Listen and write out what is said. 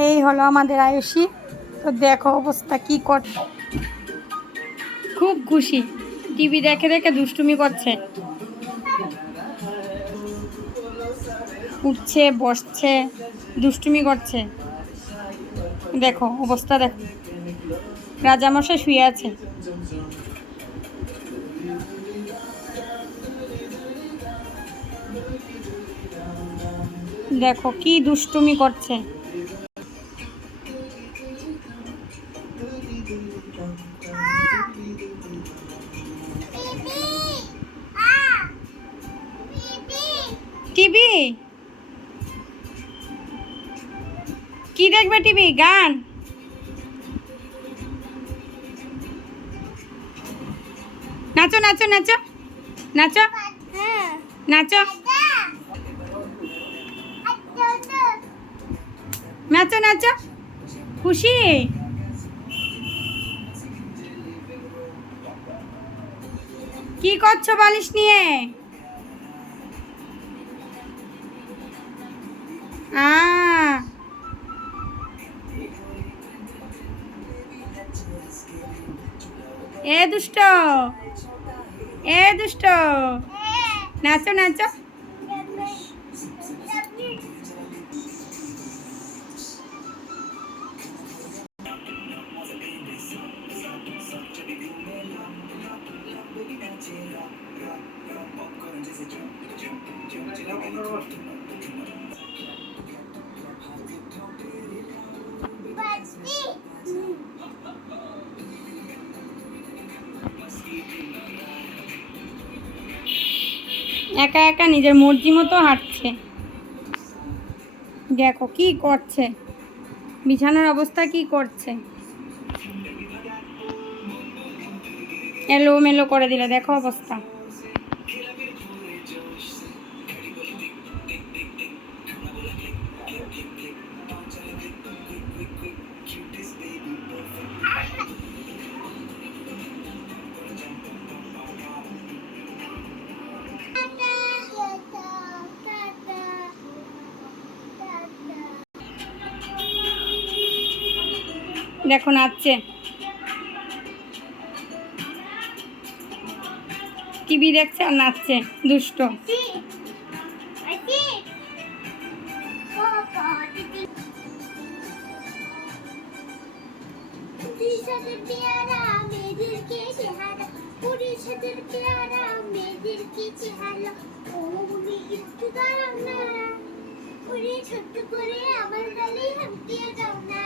এই হলো আমাদের আয়ুষী। তো দেখো অবস্থা কি করছে, খুব খুশি, টিভি দেখে দেখে দুষ্টুমি করছে, উঠছে বসছে দুষ্টুমি করছে। দেখো অবস্থা দেখো, রাজামশাই শুয়ে আছে। দেখো কি দুষ্টুমি করছে। টিভি কি দেখবে? টিভি গান? নাচো নাচো নাচো নাচো নাচো নাচো নাচো, খুশি? কি করছো বালিশ নিয়ে? এ দুষ্ট, এ দুষ্ট, নাচো নাচো। একা একা নিজের মর্জি মতো হাঁটছে। দেখো কি করছে, বিছানার অবস্থা কি করছে, এলোমেলো করে দিলে। দেখো অবস্থা। দেখো নাচছে, টিভি দেখছে আর নাচছে, দুষ্ট। ছোট্ট করে আমার গালে হামটিয়ে দাও না।